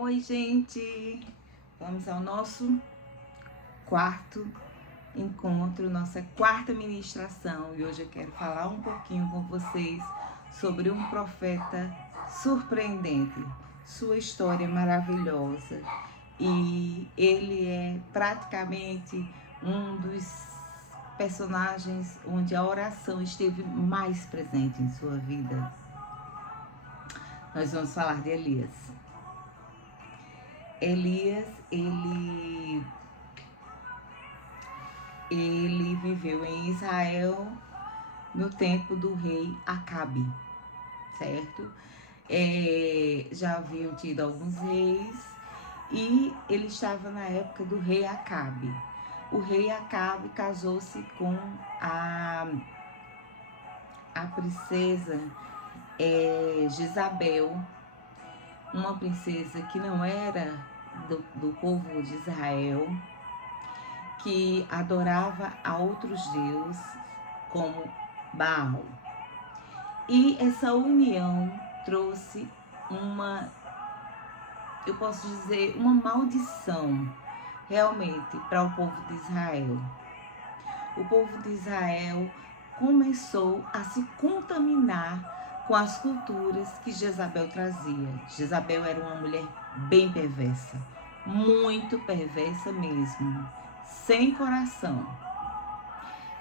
Oi, gente! Vamos ao nosso quarto encontro, nossa quarta ministração. E hoje eu quero falar um pouquinho com vocês sobre um profeta surpreendente. Sua história é maravilhosa e ele é praticamente um dos personagens onde a oração esteve mais presente em sua vida. Nós vamos falar de Elias. Elias, ele viveu em Israel no tempo do rei Acabe, certo? Já haviam tido alguns reis e ele estava na época do rei Acabe. O rei Acabe casou-se com a princesa Jezabel, uma princesa que não era do povo de Israel, que adorava a outros deuses como Baal. E essa união trouxe uma maldição realmente para o povo de Israel. O povo de Israel começou a se contaminar com as culturas que Jezabel trazia. Jezabel era uma mulher bem perversa, muito perversa mesmo, sem coração.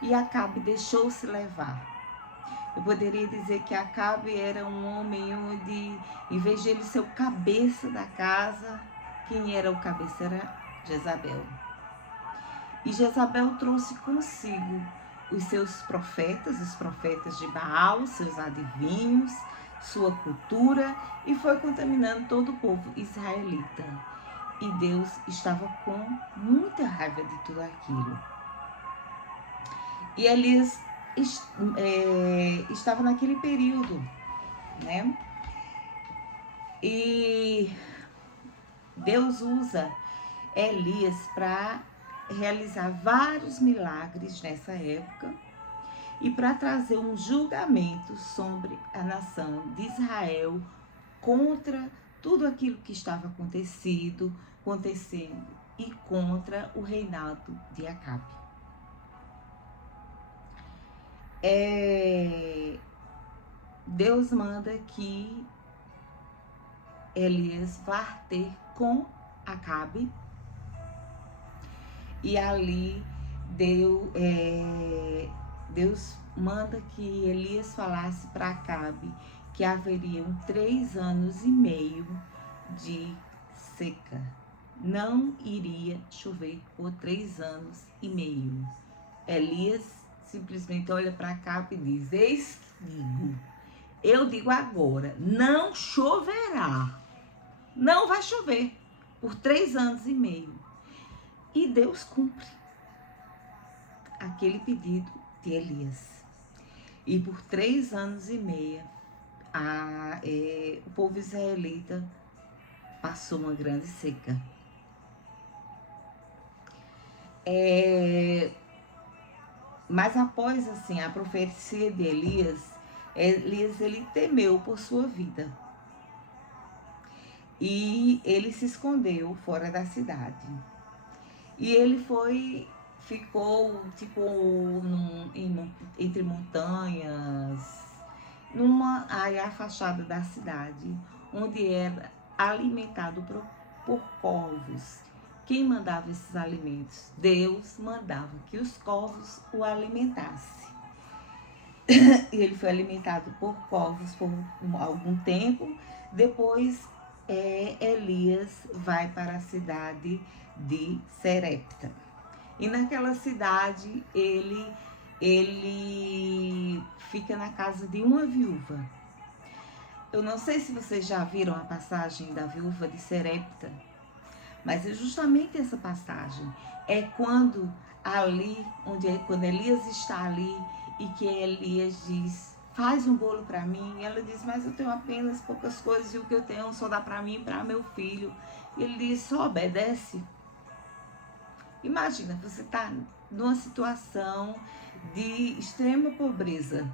E Acabe deixou-se levar. Eu poderia dizer que Acabe era um homem onde, em vez de ele ser o cabeça da casa, quem era o cabeça era Jezabel. E Jezabel trouxe consigo os seus profetas, os profetas de Baal, seus adivinhos, sua cultura, e foi contaminando todo o povo israelita. E Deus estava com muita raiva de tudo aquilo. E Elias estava naquele período, né? E Deus usa Elias para realizar vários milagres nessa época e para trazer um julgamento sobre a nação de Israel contra tudo aquilo que estava acontecendo e contra o reinado de Acabe. Deus manda que Elias vá ter com Acabe, e ali Deus manda que Elias falasse para Acabe que haveriam 3 anos e meio de seca. Não iria chover por 3 anos e meio. Elias simplesmente olha para Acabe e diz: eis eu digo agora, não choverá. Não vai chover por 3 anos e meio. E Deus cumpre aquele pedido de Elias. E por 3 anos e meio, o povo israelita passou uma grande seca. Mas após assim, a profecia de Elias ele temeu por sua vida. E ele se escondeu fora da cidade. E ele ficou tipo entre montanhas, numa área afastada da cidade, onde era alimentado por corvos. Quem mandava esses alimentos? Deus mandava que os corvos o alimentassem. E ele foi alimentado por corvos por algum tempo. Depois Elias vai para a cidade de Serepta. E naquela cidade ele fica na casa de uma viúva. Eu não sei se vocês já viram a passagem da viúva de Serepta, mas é justamente essa passagem. É quando quando Elias está ali e que Elias diz: faz um bolo para mim. E ela diz: mas eu tenho apenas poucas coisas e o que eu tenho só dá para mim e para meu filho. E ele diz: só obedece. Imagina, você está numa situação de extrema pobreza.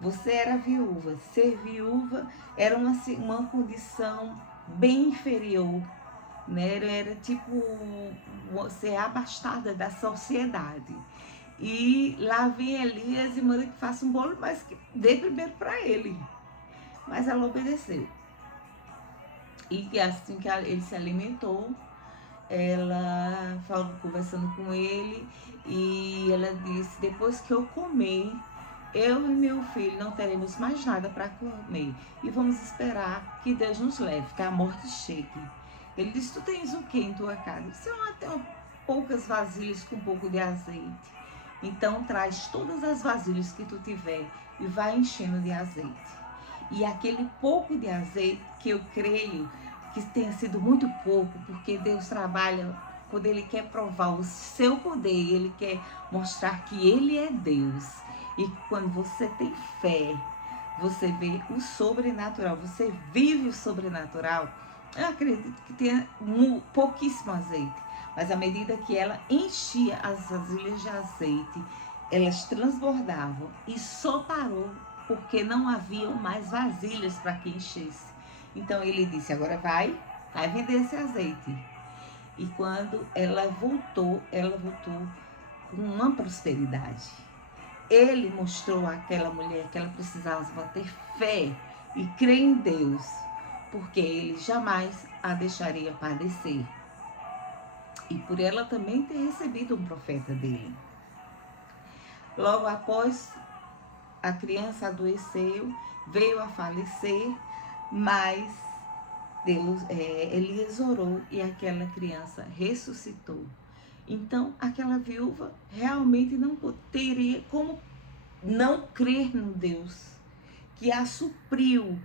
Você era viúva. Ser viúva era uma condição bem inferior, né? Era tipo ser abastada da sociedade. E lá vem Elias e manda que faça um bolo, mas que dê primeiro para ele. Mas ela obedeceu. E que assim que ele se alimentou, ela falou, conversando com ele, e ela disse: depois que eu comer, eu e meu filho não teremos mais nada para comer e vamos esperar que Deus nos leve, que a morte chegue. Ele disse: tu tens o que em tua casa? Eu disse: eu tenho poucas vasilhas com um pouco de azeite. Então traz todas as vasilhas que tu tiver e vai enchendo de azeite. E aquele pouco de azeite, que eu creio que tenha sido muito pouco, porque Deus trabalha quando Ele quer provar o seu poder, Ele quer mostrar que Ele é Deus. E quando você tem fé, você vê o sobrenatural, você vive o sobrenatural. Eu acredito que tenha pouquíssimo azeite, mas à medida que ela enchia as vasilhas de azeite, elas transbordavam e só parou porque não haviam mais vasilhas para que enchesse. Então ele disse: agora vai vender esse azeite. E quando ela voltou com uma prosperidade. Ele mostrou àquela mulher que ela precisava ter fé e crer em Deus, porque ele jamais a deixaria padecer. E por ela também ter recebido um profeta dele. Logo após, a criança adoeceu, veio a falecer, mas Elias orou e aquela criança ressuscitou. Então, aquela viúva realmente não teria como não crer no Deus que a supriu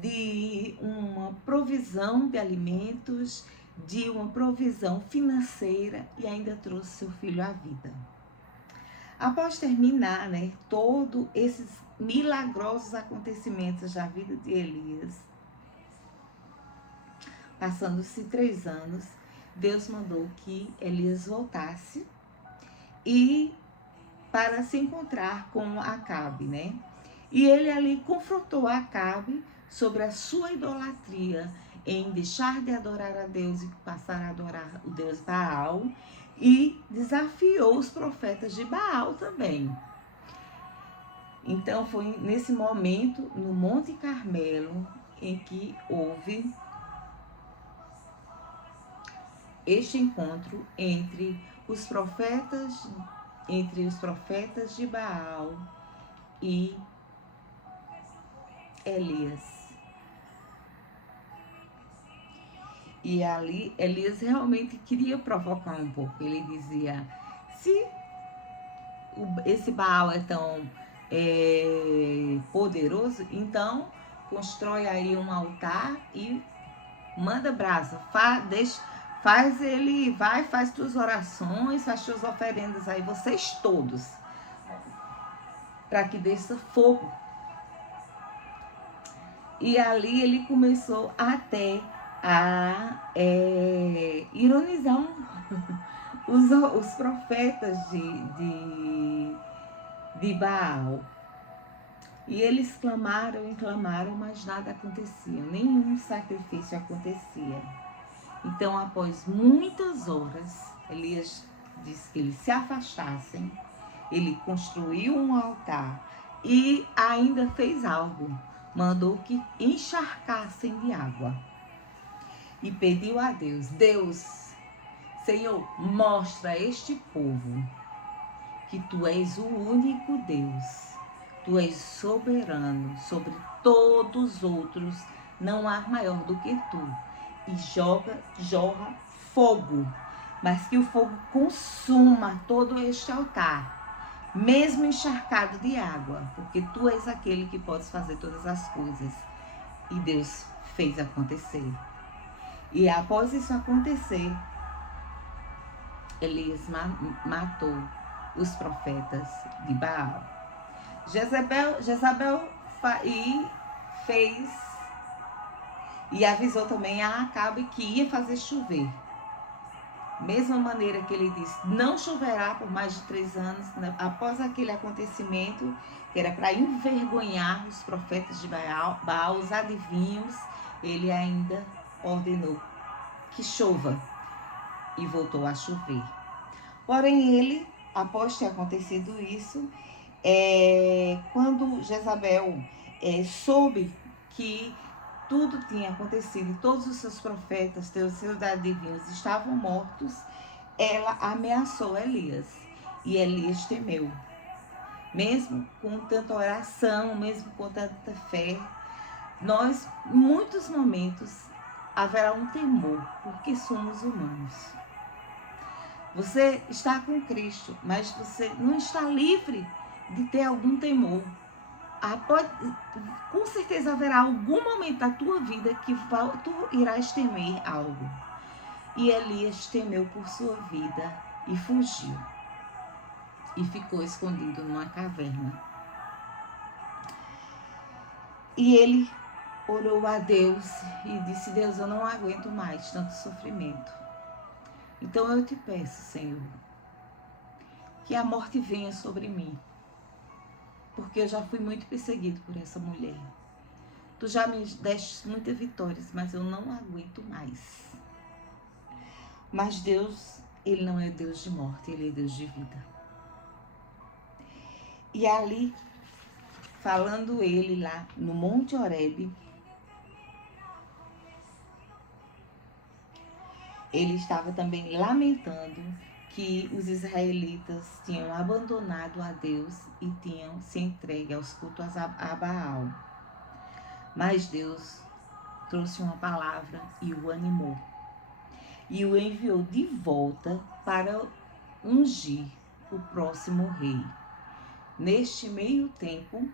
de uma provisão de alimentos, de uma provisão financeira e ainda trouxe seu filho à vida. Após terminar, todos esses milagrosos acontecimentos da vida de Elias, passando-se 3 anos, Deus mandou que Elias voltasse e para se encontrar com Acabe, E ele ali confrontou Acabe sobre a sua idolatria em deixar de adorar a Deus e passar a adorar o Deus Baal, e desafiou os profetas de Baal também. Então foi nesse momento, no Monte Carmelo, em que houve este encontro entre os profetas de Baal e Elias. E ali Elias realmente queria provocar um pouco. Ele dizia: se esse Baal é tão poderoso, então constrói aí um altar e manda brasa, faz ele, faz tuas orações, faz tuas oferendas aí, vocês todos, para que desça fogo. E ali ele começou até a ironizar os profetas de Baal. E eles clamaram e clamaram, mas nada acontecia, nenhum sacrifício acontecia. Então, após muitas horas, Elias disse que eles se afastassem, ele construiu um altar e ainda fez algo, mandou que encharcassem de água. E pediu a Deus: Deus, Senhor, mostra a este povo que Tu és o único Deus. Tu és soberano sobre todos os outros, não há maior do que Tu. E jorra fogo, mas que o fogo consuma todo este altar, mesmo encharcado de água, porque Tu és aquele que podes fazer todas as coisas. E Deus fez acontecer. E após isso acontecer, Elias matou os profetas de Baal. Jezabel fez e avisou também a Acabe que ia fazer chover. Mesma maneira que ele disse: não choverá por mais de 3 anos, após aquele acontecimento, que era para envergonhar os profetas de Baal, os adivinhos, ele ainda ordenou que chova e voltou a chover. Porém, ele, após ter acontecido isso, quando Jezabel soube que tudo tinha acontecido e todos os seus profetas, seus adivinhos estavam mortos, ela ameaçou Elias. E Elias temeu. Mesmo com tanta oração, mesmo com tanta fé, nós, em muitos momentos, haverá um temor, porque somos humanos. Você está com Cristo, mas você não está livre de ter algum temor. Com certeza haverá algum momento da tua vida que tu irás temer algo. E Elias temeu por sua vida e fugiu. E ficou escondido numa caverna. E ele orou a Deus e disse: Deus, eu não aguento mais tanto sofrimento. Então eu te peço, Senhor, que a morte venha sobre mim. Porque eu já fui muito perseguido por essa mulher. Tu já me deste muitas vitórias, mas eu não aguento mais. Mas Deus, Ele não é Deus de morte, Ele é Deus de vida. E ali, falando ele lá no Monte Horebe, ele estava também lamentando que os israelitas tinham abandonado a Deus e tinham se entregue aos cultos a Baal. Mas Deus trouxe uma palavra e o animou. E o enviou de volta para ungir o próximo rei. Neste meio tempo,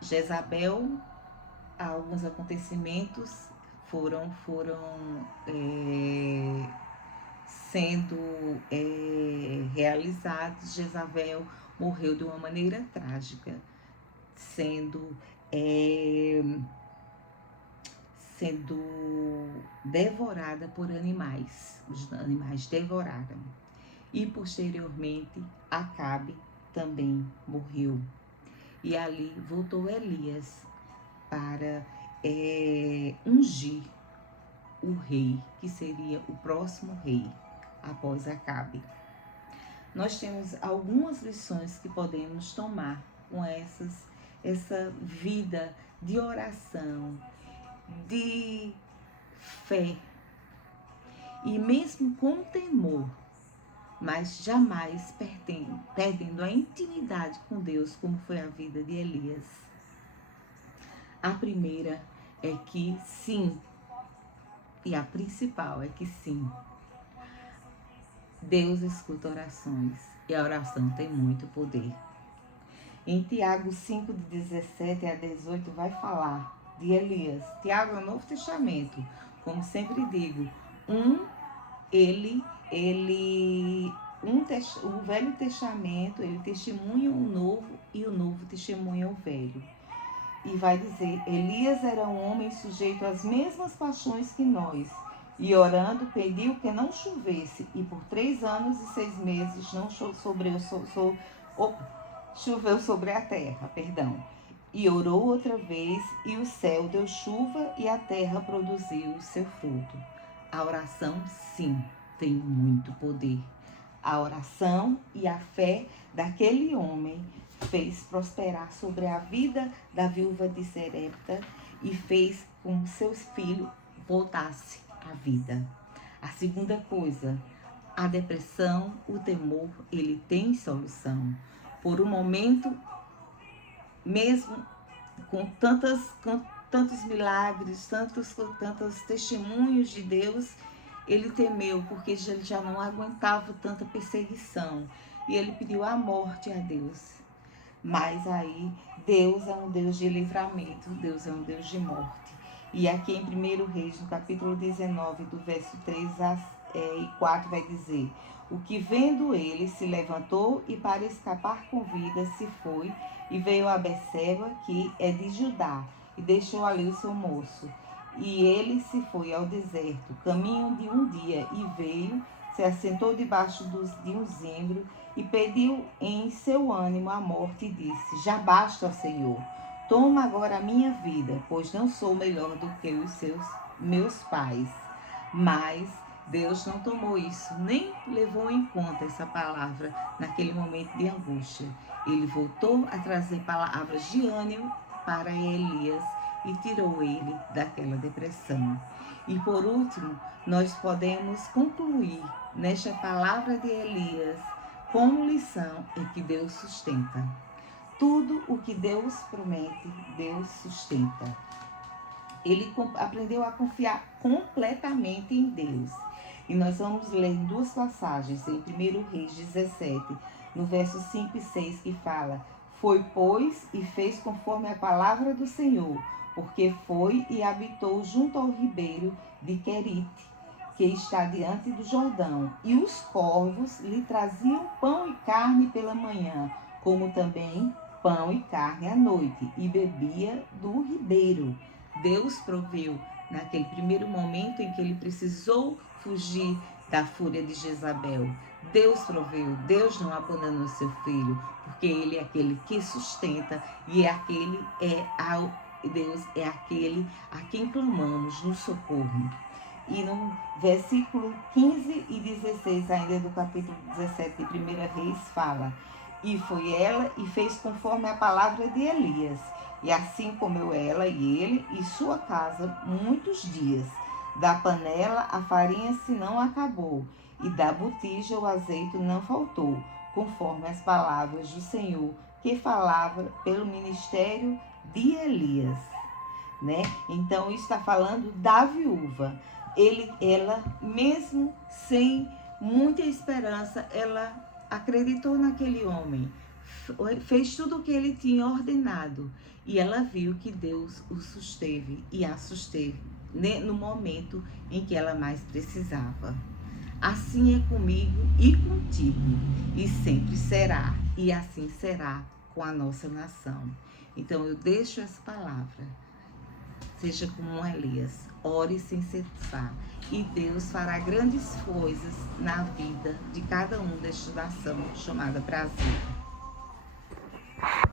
Jezabel, alguns acontecimentos foram sendo realizados. Jezabel morreu de uma maneira trágica, sendo devorada por animais. Os animais devoraram. E posteriormente Acabe também morreu. E ali voltou Elias para ungir o rei, que seria o próximo rei após Acabe. Nós temos algumas lições que podemos tomar com essa vida de oração, de fé, e mesmo com temor, mas jamais perdendo a intimidade com Deus, como foi a vida de Elias. A primeira é que sim, e a principal é que sim, Deus escuta orações e a oração tem muito poder. Em Tiago 5, de 17 a 18, vai falar de Elias. Tiago é o Novo Testamento, como sempre digo. O Velho Testamento, ele testemunha o Novo e o Novo testemunha o Velho. E vai dizer: Elias era um homem sujeito às mesmas paixões que nós, e orando pediu que não chovesse, e por 3 anos e 6 meses não choveu sobre a terra, E orou outra vez, e o céu deu chuva, e a terra produziu o seu fruto. A oração, sim, tem muito poder. A oração e a fé daquele homem fez prosperar sobre a vida da viúva de Sarepta e fez com que seus filhos voltassem à vida. A segunda coisa, a depressão, o temor, ele tem solução. Por um momento, mesmo com tantos milagres, tantos testemunhos de Deus, ele temeu, porque ele já não aguentava tanta perseguição. E ele pediu a morte a Deus. Mas aí, Deus é um Deus de livramento, Deus é um Deus de morte. E aqui em 1 Reis, no capítulo 19, do verso 3 e 4, vai dizer: o que vendo ele se levantou e para escapar com vida se foi e veio a Beceba, que é de Judá, e deixou ali o seu moço. E ele se foi ao deserto, caminho de um dia, e veio, se assentou debaixo de um zimbro, e pediu em seu ânimo a morte, e disse: já basta, Senhor, toma agora a minha vida, pois não sou melhor do que meus pais. Mas Deus não tomou isso, nem levou em conta essa palavra naquele momento de angústia. Ele voltou a trazer palavras de ânimo para Elias e tirou ele daquela depressão. E por último, nós podemos concluir nesta palavra de Elias como lição é que Deus sustenta. Tudo o que Deus promete, Deus sustenta. Ele aprendeu a confiar completamente em Deus. E nós vamos ler duas passagens, em 1 Reis 17, no verso 5 e 6, que fala: Foi, pois, e fez conforme a palavra do Senhor, porque foi e habitou junto ao ribeiro de Querite, que está diante do Jordão. E os corvos lhe traziam pão e carne pela manhã, como também pão e carne à noite, e bebia do ribeiro. Deus proveu naquele primeiro momento em que ele precisou fugir da fúria de Jezabel. Deus proveu, Deus não abandonou seu filho, porque ele é aquele que sustenta e Deus é aquele a quem clamamos no socorro. E no versículo 15 e 16 ainda do capítulo 17 de 1 Reis fala: E foi ela e fez conforme a palavra de Elias. E assim comeu ela e ele e sua casa muitos dias. Da panela a farinha se não acabou, e da botija o azeite não faltou, conforme as palavras do Senhor, que falava pelo ministério de Elias. Né? Então, isso está falando da viúva. Ela, mesmo sem muita esperança, ela acreditou naquele homem, fez tudo o que ele tinha ordenado, e ela viu que Deus o susteve e a susteve, né, no momento em que ela mais precisava. Assim é comigo e contigo, e sempre será, e assim será com a nossa nação. Então eu deixo essa palavra. Seja como um Elias, ore sem cessar, e Deus fará grandes coisas na vida de cada um desta nação chamada Brasil.